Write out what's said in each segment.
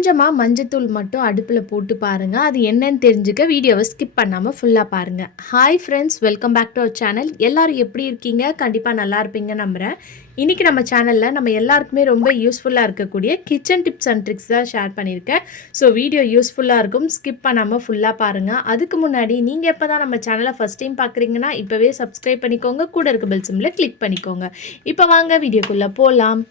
கொஞ்சமாக மஞ்சத்தூள் மட்டும் அடுப்பில் போட்டு பாருங்கள் அது என்னன்னு தெரிஞ்சுக்க வீடியோவை ஸ்கிப் பண்ணாமல் ஃபுல்லாக பாருங்கள் hi friends welcome back to our channel எல்லோரும் எப்படி இருக்கீங்க? கண்டிப்பாக நல்லா இருப்பீங்க நம்புகிறேன் இன்றைக்கி நம்ம சேனலில் நம்ம எல்லாருக்குமே ரொம்ப யூஸ்ஃபுல்லாக இருக்கக்கூடிய கிச்சன் டிப்ஸ் அண்ட் ட்ரிக்ஸ் தான் ஷேர் பண்ணியிருக்கேன். ஸோ வீடியோ யூஸ்ஃபுல்லாக இருக்கும். ஸ்கிப் பண்ணாமல் ஃபுல்லாக பாருங்கள் அதுக்கு முன்னாடி நீங்கள் எப்போ தான் நம்ம சேனலை ஃபஸ்ட் டைம் பார்க்குறீங்கன்னா இப்போவே சப்ஸ்கிரைப் பண்ணிக்கோங்க. கூட இருக்க பெல் சிம்மில் கிளிக் பண்ணிக்கோங்க. இப்போ வாங்க வீடியோக்குள்ளே போகலாம்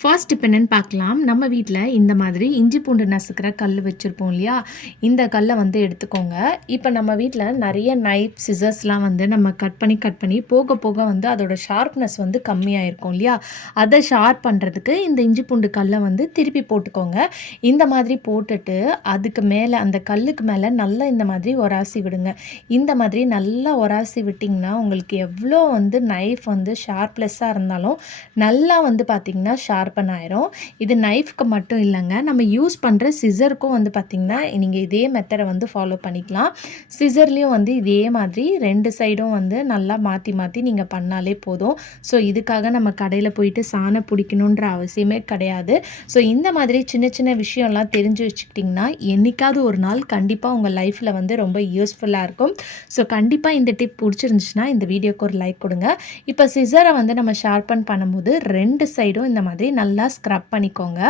ஃபர்ஸ்ட் இப்போ என்னென்னு பார்க்கலாம். நம்ம வீட்டில் இந்த மாதிரி இஞ்சி பூண்டு நசுக்கிற கல் வச்சுருப்போம் இல்லையா? இந்த கல்லை வந்து எடுத்துக்கோங்க. இப்போ நம்ம வீட்டில் நிறைய நைஃப் சிசர்ஸ்லாம் வந்து நம்ம கட் பண்ணி கட் பண்ணி போக போக வந்து அதோடய ஷார்ப்னஸ் வந்து கம்மியாக இருக்கும் இல்லையா? அதை ஷார்ப் பண்ணுறதுக்கு இந்த இஞ்சி பூண்டு கல்லை வந்து திருப்பி போட்டுக்கோங்க. இந்த மாதிரி போட்டுட்டு அதுக்கு மேலே அந்த கல்லுக்கு மேலே நல்லா இந்த மாதிரி ஒராசி விடுங்க. இந்த மாதிரி நல்லா ஒராசி விட்டிங்கன்னா உங்களுக்கு எவ்வளோ வந்து நைஃப் வந்து ஷார்ப்லெஸ்ஸாக இருந்தாலும் நல்லா வந்து பார்த்திங்கன்னா ஷார்பன் ஆயிரும் இது நைஃப்க்கு மட்டும் இல்லைங்க. நம்ம யூஸ் பண்ணுற சிசருக்கும் வந்து பார்த்திங்கன்னா நீங்கள் இதே மெத்தடை வந்து ஃபாலோ பண்ணிக்கலாம். சிசர்லேயும் வந்து இதே மாதிரி ரெண்டு சைடும் வந்து நல்லா மாற்றி மாற்றி நீங்கள் பண்ணாலே போதும். ஸோ இதுக்காக நம்ம கடையில் போயிட்டு சாணை பிடிக்கணுன்ற அவசியமே கிடையாது. ஸோ இந்த மாதிரி சின்ன சின்ன விஷயம்லாம் தெரிஞ்சு வச்சுக்கிட்டிங்கன்னா என்றைக்காவது ஒரு நாள் கண்டிப்பாக உங்கள் லைஃப்பில் வந்து ரொம்ப யூஸ்ஃபுல்லாக இருக்கும். ஸோ கண்டிப்பாக இந்த டிப் பிடிச்சிருந்துச்சுன்னா இந்த வீடியோக்கு ஒரு லைக் கொடுங்க. இப்போ சிசரை வந்து நம்ம ஷார்பன் பண்ணும்போது ரெண்டு சைடும் இந்த மாதிரி நல்லா ஸ்க்ரப் பண்ணிக்கோங்க.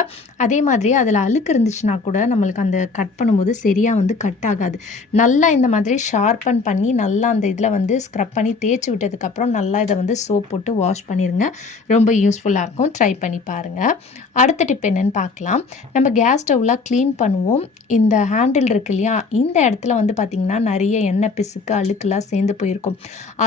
அதே மாதிரி அதில் அழுக்கு இருந்துச்சுன்னா கூட நம்மளுக்கு அந்த கட் பண்ணும்போது சரியாக வந்து கட் ஆகாது. நல்லா இந்த மாதிரி ஷார்பன் பண்ணி நல்லா அந்த இதில் வந்து ஸ்க்ரப் பண்ணி தேய்ச்சி விட்டதுக்கப்புறம் நல்லா இதை வந்து சோப் போட்டு வாஷ் பண்ணிடுங்க ரொம்ப யூஸ்ஃபுல்லாக இருக்கும். ட்ரை பண்ணி பாருங்கள் அடுத்த டிப் என்னென்னு பார்க்கலாம். நம்ம கேஸ் ஸ்டவ்லாம் க்ளீன் பண்ணுவோம். இந்த ஹேண்டில் இருக்கு இல்லையா? இந்த இடத்துல வந்து பார்த்திங்கன்னா நிறைய எண்ணெய் பிசுக்கு அழுக்குலாம் சேர்ந்து போயிருக்கும்.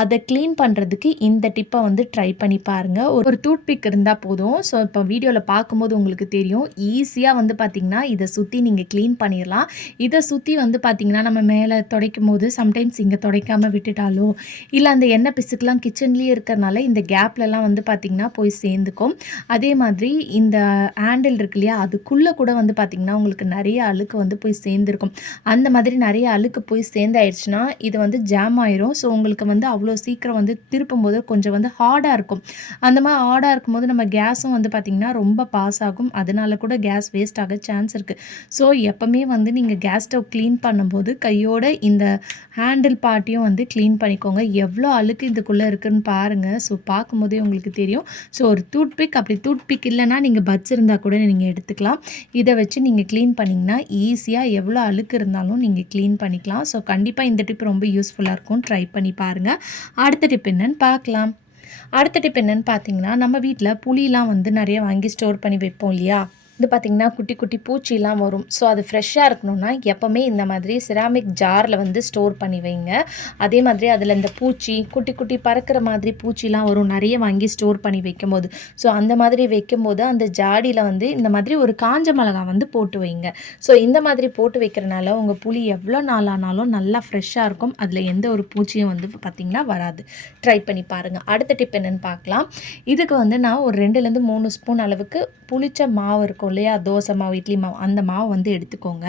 அதை க்ளீன் பண்ணுறதுக்கு இந்த டிப்பை வந்து ட்ரை பண்ணி பாருங்கள் ஒரு டூத் பிக் இருந்தால் போதும். ஸோ இப்போ வீடியோவில் பார்க்கும்போது உங்களுக்கு தெரியும். ஈஸியாக வந்து பார்த்திங்கன்னா இதை சுற்றி நீங்கள் க்ளீன் பண்ணிடலாம் இதை சுற்றி வந்து பார்த்திங்கன்னா நம்ம மேலே துடைக்கும் போது சம்டைம்ஸ் இங்கே துடைக்காமல் விட்டுட்டாலோ இல்லை அந்த எண்ணெய் பிசுக்கெலாம் கிச்சன்லேயே இருக்கிறனால இந்த கேப்லலாம் வந்து பார்த்திங்கன்னா போய் சேர்ந்துக்கும். அதே மாதிரி இந்த ஹேண்டில் இருக்கு இல்லையா அதுக்குள்ளே கூட வந்து பார்த்திங்கன்னா உங்களுக்கு நிறைய அழுக்கு வந்து போய் சேர்ந்துருக்கும். அந்த மாதிரி நிறைய அழுக்கு போய் சேர்ந்தாயிடுச்சுன்னா இது வந்து ஜாம் ஆயிரும். ஸோ உங்களுக்கு வந்து அவ்வளோ சீக்கிரம் வந்து திருப்பும் போது கொஞ்சம் வந்து ஹார்டாக இருக்கும். அந்த மாதிரி ஹார்டாக இருக்கும்போது நம்ம கேஸும் வந்து பார்த்திங்கன்னா ரொம்ப பாஸ் ஆகும். அதனால கூட கேஸ் வேஸ்ட் ஆக சான்ஸ் இருக்குது ஸோ எப்போவுமே வந்து நீங்கள் கேஸ் ஸ்டவ் க்ளீன் பண்ணும்போது கையோட இந்த ஹேண்டில் பார்ட்டியும் வந்து க்ளீன் பண்ணிக்கோங்க. எவ்வளோ அழுக்கு இதுக்குள்ளே இருக்குதுன்னு பாருங்கள் ஸோ பார்க்கும்போதே உங்களுக்கு தெரியும். ஸோ ஒரு டூத்பிக் அப்படி டூத்பிக் இல்லைனா இல்லைன்னா நீங்கள் பட்ஸ் இருந்தால் கூட நீங்கள் எடுத்துக்கலாம். இதை வச்சு நீங்கள் க்ளீன் பண்ணிங்கன்னா ஈஸியாக எவ்வளோ அழுக்கு இருந்தாலும் நீங்கள் க்ளீன் பண்ணிக்கலாம். ஸோ கண்டிப்பாக இந்த டிப் ரொம்ப யூஸ்ஃபுல்லாக இருக்கும். ட்ரை பண்ணி பாருங்கள் அடுத்த டிப் என்னன்னு பார்க்கலாம் அடுத்த டிப் என்னென்னு பார்த்தீங்கன்னா நம்ம வீட்டில் புளிலாம் வந்து நிறைய வாங்கி ஸ்டோர் பண்ணி வைப்போம் இல்லையா? இது பார்த்திங்கன்னா குட்டி குட்டி பூச்சிலாம் வரும். ஸோ அது ஃப்ரெஷ்ஷாக இருக்கணும்னா எப்போவுமே இந்த மாதிரி சிராமிக் ஜாரில் வந்து ஸ்டோர் பண்ணி வைங்க. அதே மாதிரி அதில் இந்த பூச்சி குட்டி குட்டி பறக்கிற மாதிரி பூச்சிலாம் வரும். நிறைய வாங்கி ஸ்டோர் பண்ணி வைக்கும் போது ஸோ அந்த மாதிரி வைக்கும்போது அந்த ஜாடியில் வந்து இந்த மாதிரி ஒரு காஞ்ச மிளகா வந்து போட்டு வைங்க. ஸோ இந்த மாதிரி போட்டு வைக்கிறனால உங்கள் புளி எவ்வளோ நாள் ஆனாலும் நல்லா ஃப்ரெஷ்ஷாக இருக்கும். அதில் எந்த ஒரு பூச்சியும் வந்து பார்த்திங்கன்னா வராது. ட்ரை பண்ணி பாருங்கள் அடுத்த டிப் என்னென்னு பார்க்கலாம் இதுக்கு வந்து நான் ஒரு ரெண்டுலேருந்து மூணு ஸ்பூன் அளவுக்கு புளிச்ச மாவு இருக்கும் இல்லையா? தோசை மாவு இட்லி மாவு அந்த மாவு வந்து எடுத்துக்கோங்க.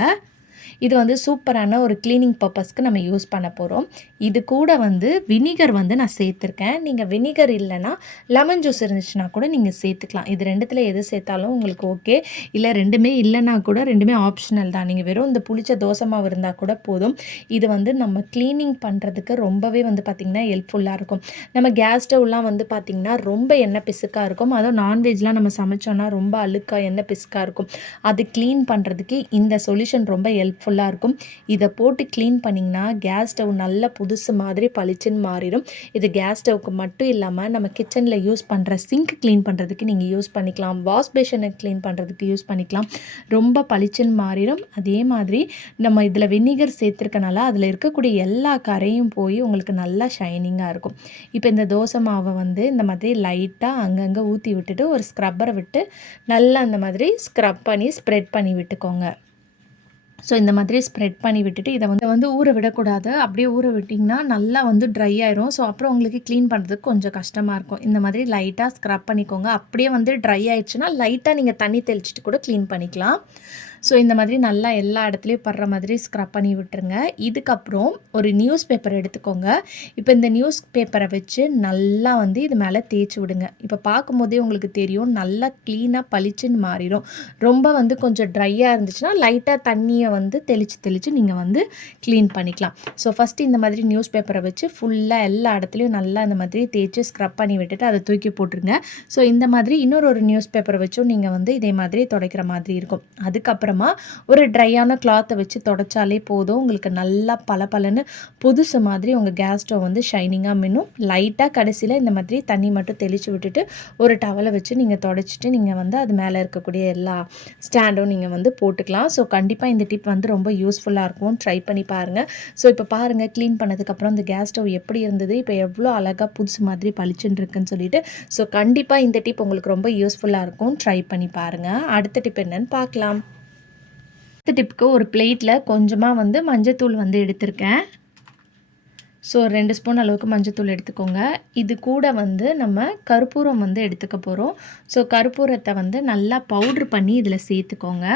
இது வந்து சூப்பரான ஒரு க்ளீனிங் பர்பஸ்க்கு நம்ம யூஸ் பண்ண போகிறோம் இது கூட வந்து வினிகர் வந்து நான் சேர்த்துருக்கேன். நீங்கள் வினிகர் இல்லைன்னா லெமன் ஜூஸ் இருந்துச்சுன்னா கூட நீங்கள் சேர்த்துக்கலாம். இது ரெண்டுத்தில் எது சேர்த்தாலும் உங்களுக்கு ஓகே இல்லை ரெண்டுமே இல்லைன்னா கூட ரெண்டுமே ஆப்ஷனல் தான். நீங்கள் வெறும் இந்த புளிச்ச தோசை மாவு இருந்தால் கூட போதும். இது வந்து நம்ம க்ளீனிங் பண்ணுறதுக்கு ரொம்பவே வந்து பார்த்திங்கன்னா ஹெல்ப்ஃபுல்லாக இருக்கும். நம்ம கேஸ் ஸ்டவ்லாம் வந்து பார்த்திங்கன்னா ரொம்ப எண்ணெய் பிசுக்காக இருக்கும். அதுவும் நான்வெஜ்லாம் நம்ம சமைச்சோன்னா ரொம்ப அழுக்காக எண்ணெய் பிசுக்காக இருக்கும். அது க்ளீன் பண்ணுறதுக்கு இந்த சொல்யூஷன் ரொம்ப ஹெல்ப்ஃபுல் யூஸ்ஃபுல்லாக இருக்கும். இதை போட்டு க்ளீன் பண்ணிங்கன்னா கேஸ் ஸ்டவ் நல்ல புதுசு மாதிரி பளிச்சுன்னு மாறிடும். இது கேஸ் ஸ்டவ்க்கு மட்டும் இல்லாமல் நம்ம கிச்சனில் யூஸ் பண்ணுற சிங்க் க்ளீன் பண்ணுறதுக்கு நீங்கள் யூஸ் பண்ணிக்கலாம். வாஷ் பேஷனை க்ளீன் பண்ணுறதுக்கு யூஸ் பண்ணிக்கலாம். ரொம்ப பளிச்சுன்னு மாறிடும். அதே மாதிரி நம்ம இதில் வினிகர் சேர்த்துருக்கனால அதில் இருக்கக்கூடிய எல்லா கரையும் போய் உங்களுக்கு நல்லா ஷைனிங்காக இருக்கும். இப்போ இந்த தோசை மாவை வந்து இந்த மாதிரி லைட்டாக அங்கங்கே ஊற்றி விட்டுட்டு ஒரு ஸ்க்ரப்பரை விட்டு நல்லா அந்த மாதிரி ஸ்க்ரப் பண்ணி ஸ்ப்ரெட் பண்ணி விட்டுக்கோங்க. ஸோ இந்த மாதிரி ஸ்ப்ரெட் பண்ணி விட்டுட்டு இதை வந்து வந்து ஊற விடக்கூடாது. அப்படியே ஊற விட்டிங்கன்னா நல்லா வந்து ட்ரை ஆயிரும். ஸோ அப்புறம் உங்களுக்கு க்ளீன் பண்ணுறதுக்கு கொஞ்சம் கஷ்டமாக இருக்கும். இந்த மாதிரி லைட்டாக ஸ்க்ரப் பண்ணிக்கோங்க. அப்படியே வந்து ட்ரை ஆயிடுச்சுன்னா லைட்டாக நீங்கள் தண்ணி தெளிச்சிட்டு கூட க்ளீன் பண்ணிக்கலாம். ஸோ இந்த மாதிரி நல்லா எல்லா இடத்துலையும் படுற மாதிரி ஸ்க்ரப் பண்ணி விட்டுருங்க. இதுக்கப்புறம் ஒரு நியூஸ் பேப்பர் எடுத்துக்கோங்க. இப்போ இந்த நியூஸ் பேப்பரை வச்சு நல்லா வந்து இது மேலே தேய்ச்சி விடுங்க. இப்போ பார்க்கும்போதே உங்களுக்கு தெரியும் நல்லா க்ளீனாக பளிச்சுன்னு மாறிடும். ரொம்ப வந்து கொஞ்சம் ட்ரையாக இருந்துச்சுன்னா லைட்டாக தண்ணியை வந்து தெளித்து தெளித்து நீங்கள் வந்து க்ளீன் பண்ணிக்கலாம். ஸோ ஃபஸ்ட்டு இந்த மாதிரி நியூஸ் பேப்பரை வச்சு ஃபுல்லாக எல்லா இடத்துலையும் நல்லா இந்த மாதிரி தேய்ச்சி ஸ்க்ரப் பண்ணி விட்டுட்டு அதை தூக்கி போட்டுருங்க. ஸோ இந்த மாதிரி இன்னொரு ஒரு நியூஸ் பேப்பரை வச்சும் நீங்கள் வந்து இதே மாதிரி துடைக்கிற மாதிரி இருக்கும். அதுக்கப்புறம் ஒரு ட்ரையான கிளாத்தை வச்சு தொடச்சாலே போதும். உங்களுக்கு நல்லா பளபளன்னு புதுசு மாதிரி உங்கள் கேஸ் ஸ்டவ் வந்து ஷைனிங்காக மின்னும். லைட்டாக கடைசியில் இந்த மாதிரி தண்ணி மட்டும் தெளித்து விட்டுட்டு ஒரு டவலை வச்சு நீங்கள் தொடச்சிட்டு நீங்கள் வந்து அது மேலே இருக்கக்கூடிய எல்லா ஸ்டாண்டும் நீங்கள் வந்து போட்டுக்கலாம். ஸோ கண்டிப்பாக இந்த டிப் வந்து ரொம்ப யூஸ்ஃபுல்லாக இருக்கும். ட்ரை பண்ணி பாருங்கள் ஸோ இப்போ பாருங்கள் க்ளீன் பண்ணதுக்கப்புறம் இந்த கேஸ் ஸ்டவ் எப்படி இருந்தது? இப்போ எவ்வளோ அழகாக புதுசு மாதிரி பளிச்சுன்னு இருக்குன்னு சொல்லிட்டு. ஸோ கண்டிப்பாக இந்த டிப் உங்களுக்கு ரொம்ப யூஸ்ஃபுல்லாக இருக்கும். ட்ரை பண்ணி பாருங்கள் அடுத்த டிப் என்னன்னு பார்க்கலாம் அடுத்த டிப்புக்கு ஒரு பிளேட்டில் கொஞ்சமாக வந்து மஞ்சத்தூள் வந்து எடுத்திருக்கேன். ஸோ ரெண்டு ஸ்பூன் அளவுக்கு மஞ்சத்தூள் எடுத்துக்கோங்க. இது கூட வந்து நம்ம கற்பூரம் வந்து எடுத்துக்க போகிறோம் ஸோ கற்பூரத்தை வந்து நல்லா பவுட்ரு பண்ணி இதில் சேர்த்துக்கோங்க.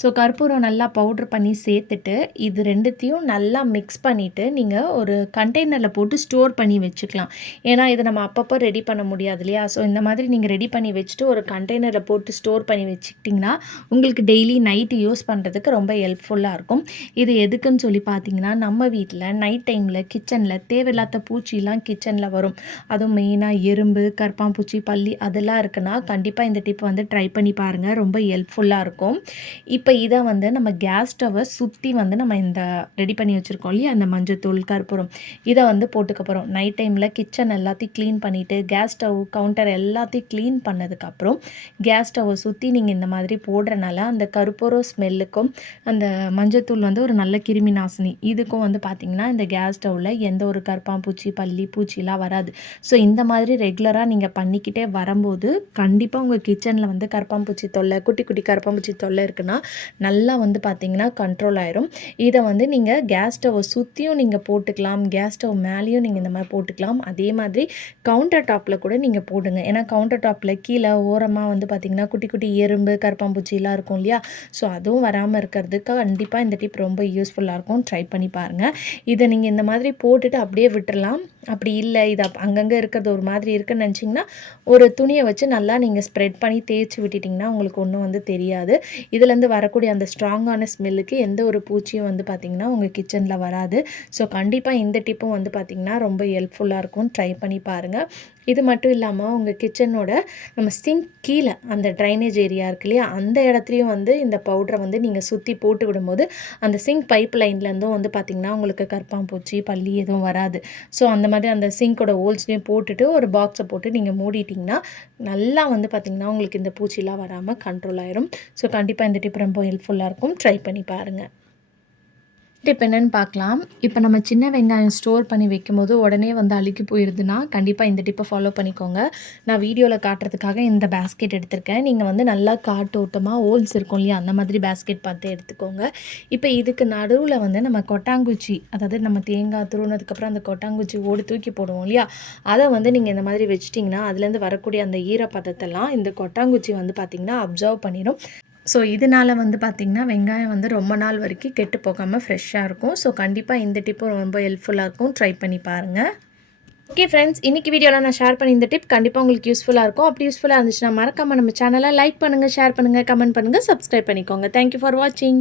ஸோ கற்பூரம் நல்லா பவுட்ரு பண்ணி சேர்த்துட்டு இது ரெண்டுத்தையும் நல்லா மிக்ஸ் பண்ணிவிட்டு நீங்கள் ஒரு கண்டெய்னரில் போட்டு ஸ்டோர் பண்ணி வச்சுக்கலாம். ஏன்னா இதை நம்ம அப்பப்போ ரெடி பண்ண முடியாது இல்லையா? ஸோ இந்த மாதிரி நீங்கள் ரெடி பண்ணி வச்சுட்டு ஒரு கண்டெய்னரில் போட்டு ஸ்டோர் பண்ணி வச்சுக்கிட்டிங்கன்னா உங்களுக்கு டெய்லி நைட்டு யூஸ் பண்ணுறதுக்கு ரொம்ப ஹெல்ப்ஃபுல்லாக இருக்கும். இது எதுக்குன்னு சொல்லி பார்த்தீங்கன்னா நம்ம வீட்டில் நைட் டைமில் கிச்சனில் தேவையில்லாத பூச்சிலாம் கிச்சனில் வரும். அதுவும் மெயினாக எறும்பு கற்பாம்பூச்சி பள்ளி அதெல்லாம் இருக்குன்னா கண்டிப்பாக இந்த டிப் வந்து ட்ரை பண்ணி பாருங்கள் ரொம்ப ஹெல்ப்ஃபுல்லாக இருக்கும். இப்போ இப்போ இதை வந்து நம்ம கேஸ் ஸ்டவ்வை சுற்றி வந்து நம்ம இந்த ரெடி பண்ணி வச்சுருக்கோம் இல்லையா? அந்த மஞ்சத்தூள் கற்பூரம். இதை வந்து போட்டுக்க போகிறோம் நைட் டைமில் கிச்சன் எல்லாத்தையும் க்ளீன் பண்ணிவிட்டு கேஸ் ஸ்டவ் கவுண்டர் எல்லாத்தையும் க்ளீன் பண்ணதுக்கப்புறம் கேஸ் ஸ்டவ்வை சுற்றி நீங்கள் இந்த மாதிரி போடுறனால அந்த கருப்பூரம் ஸ்மெல்லுக்கும் அந்த மஞ்சத்தூள் வந்து ஒரு நல்ல கிருமி நாசினி. இதுக்கும் வந்து பார்த்திங்கன்னா இந்த கேஸ் ஸ்டவ்வில் எந்த ஒரு கற்பாம்பூச்சி பள்ளி பூச்சிலாம் வராது. ஸோ இந்த மாதிரி ரெகுலராக நீங்கள் பண்ணிக்கிட்டே வரும்போது கண்டிப்பாக உங்கள் கிச்சனில் வந்து கற்பாம்பூச்சி தொல்லை குட்டி குட்டி கற்பாம்பூச்சி தொல்லை இருக்குன்னா நல்லா வந்து பார்த்திங்கன்னா கண்ட்ரோல் ஆயிரும். இதை வந்து நீங்கள் கேஸ் ஸ்டவ்வை சுற்றியும் நீங்கள் போட்டுக்கலாம். கேஸ் ஸ்டவ் மேலேயும் நீங்கள் இந்த மாதிரி போட்டுக்கலாம். அதே மாதிரி கவுண்டர் டாப்பில் கூட நீங்கள் போடுங்க. ஏன்னா கவுண்டர் டாப்பில் கீழே ஓரமாக வந்து பார்த்திங்கன்னா குட்டி குட்டி எறும்பு கருப்பாம்பூச்சிலாம் இருக்கும் இல்லையா? ஸோ அதுவும் வராமல் இருக்கிறதுக்கு கண்டிப்பாக இந்த டிப் ரொம்ப யூஸ்ஃபுல்லாக இருக்கும். ட்ரை பண்ணி பாருங்கள் இதை நீங்கள் இந்த மாதிரி போட்டுட்டு அப்படியே விட்டுடலாம் அப்படி இல்லை இது அங்கங்கே இருக்கிறது ஒரு மாதிரி இருக்குன்னு நினச்சிங்கன்னா ஒரு துணியை வச்சு நல்லா நீங்கள் ஸ்ப்ரெட் பண்ணி தேய்ச்சி விட்டுட்டிங்கன்னா உங்களுக்கு ஒன்றும் வந்து தெரியாது. இதுலேருந்து வர வரக்கூடிய அந்த ஸ்ட்ராங்கான ஸ்மெல்லுக்கு எந்த ஒரு பூச்சியும் வந்து பார்த்திங்கன்னா உங்கள் கிச்சனில் வராது. ஸோ கண்டிப்பாக இந்த டிப்பும் வந்து பார்த்திங்கன்னா ரொம்ப ஹெல்ப்ஃபுல்லாக இருக்கும். ட்ரை பண்ணி பாருங்கள் இது மட்டும் இல்லாமல் உங்கள் கிச்சனோட நம்ம சிங்க் கீழே அந்த ட்ரைனேஜ் ஏரியா இருக்கு இல்லையா? அந்த இடத்துலையும் வந்து இந்த பவுடரை வந்து நீங்கள் சுற்றி போட்டு விடும்போது அந்த சிங்க் பைப் லைன்லேருந்தும் வந்து பார்த்திங்கன்னா உங்களுக்கு கற்பாம்பூச்சி பள்ளி எதுவும் வராது. ஸோ அந்த மாதிரி அந்த சிங்கோட ஹோல்ஸ்லேயும் போட்டுட்டு ஒரு பாக்ஸை போட்டு நீங்கள் மூடிட்டிங்கன்னா நல்லா வந்து பார்த்திங்கன்னா உங்களுக்கு இந்த பூச்சிலாம் வராமல் கண்ட்ரோல் ஆயிரும். ஸோ கண்டிப்பாக இந்த டிப் ரொம்ப ஹெல்ப்ஃபுல்லாக இருக்கும். ட்ரை பண்ணி பாருங்கள் டிப் என்னென்னு பார்க்கலாம். இப்போ நம்ம சின்ன வெங்காயம் ஸ்டோர் பண்ணி வைக்கும்போது உடனே வந்து அழுக்கி போயிருதுன்னா கண்டிப்பாக இந்த டிப்பை ஃபாலோ பண்ணிக்கோங்க. நான் வீடியோவில் காட்டுறதுக்காக இந்த பேஸ்கெட் எடுத்திருக்கேன். நீங்கள் வந்து நல்லா காட்டோட்டமாக ஓல்ஸ் இருக்கும் இல்லையா அந்த மாதிரி பேஸ்கெட் பார்த்து எடுத்துக்கோங்க. இப்போ இதுக்கு நடுவில் வந்து நம்ம கொட்டாங்குச்சி அதாவது நம்ம தேங்காய் துருவினதுக்கப்புறம் அந்த கொட்டாங்குச்சி ஓடு தூக்கி போடுவோம் இல்லையா அதை வந்து நீங்கள் இந்த மாதிரி வச்சிட்டிங்கன்னா அதுலேருந்து வரக்கூடிய அந்த ஈரப்பதத்தெல்லாம் இந்த கொட்டாங்குச்சி வந்து பார்த்திங்கன்னா அப்சர்வ் பண்ணிடும் ஸோ இதனால் வந்து பார்த்திங்கன்னா வெங்காயம் வந்து ரொம்ப நாள் வரைக்கும் கெட்டு போகாமல் ஃப்ரெஷ்ஷாக இருக்கும். ஸோ கண்டிப்பாக இந்த டிப்பும் ரொம்ப ஹெல்ப்ஃபுல்லாக இருக்கும். ட்ரை பண்ணி பாருங்கள் ஓகே ஃப்ரெண்ட்ஸ் இன்றைக்கி வீடியோவில் நான் ஷேர் பண்ணி இந்த டிப் கண்டிப்பாக உங்களுக்கு யூஸ்ஃபுல்லாக இருக்கும். அப்படி யூஸ்ஃபுல்லாக இருந்துச்சுன்னா மறக்காமல் நம்ம சேனலை லைக் பண்ணுங்கள் ஷேர் பண்ணுங்கள் கமெண்ட் பண்ணுங்கள் சப்ஸ்கிரைப் பண்ணிக்கோங்க. தேங்க்யூ ஃபார் வாட்சிங்